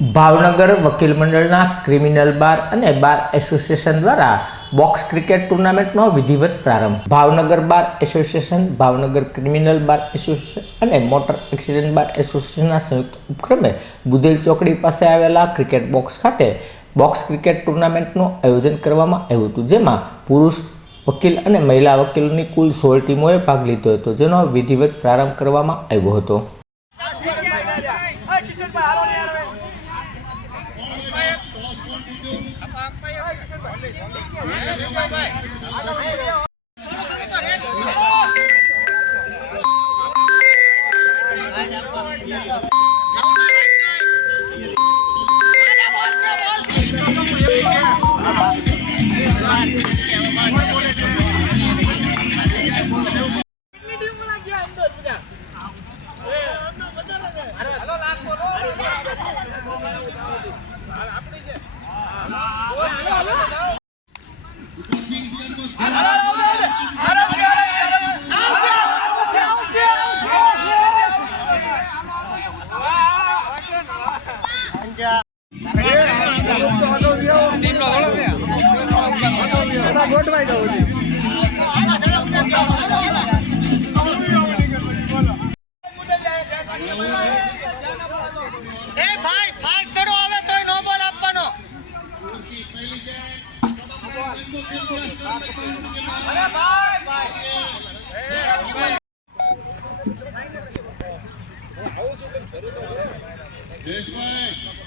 ભાવનગર વકીલ મંડળના ક્રિમિનલ બાર અને બાર એસોસિએશન દ્વારા બોક્સ ક્રિકેટ ટુર્નામેન્ટનો વિધિવત પ્રારંભ. Bhavnagar bar association, Bhavnagar criminal bar association અને મોટર એક્સિડન્ટ બાર એસોસિએશનના સંયુક્ત ઉપક્રમે બુધેલ ચોકડી પાસે આવેલા ક્રિકેટ બોક્સ ખાતે બોક્સ ક્રિકેટ ટુર્નામેન્ટનું આયોજન કરવામાં આવ્યું હતું, જેમાં પુરુષ વકીલ અને મહિલા વકીલની કુલ 16 ટીમોએ ભાગ લીધો હતો, જેનો વિધિવત પ્રારંભ કરવામાં આવ્યો હતો. દેશભાઈ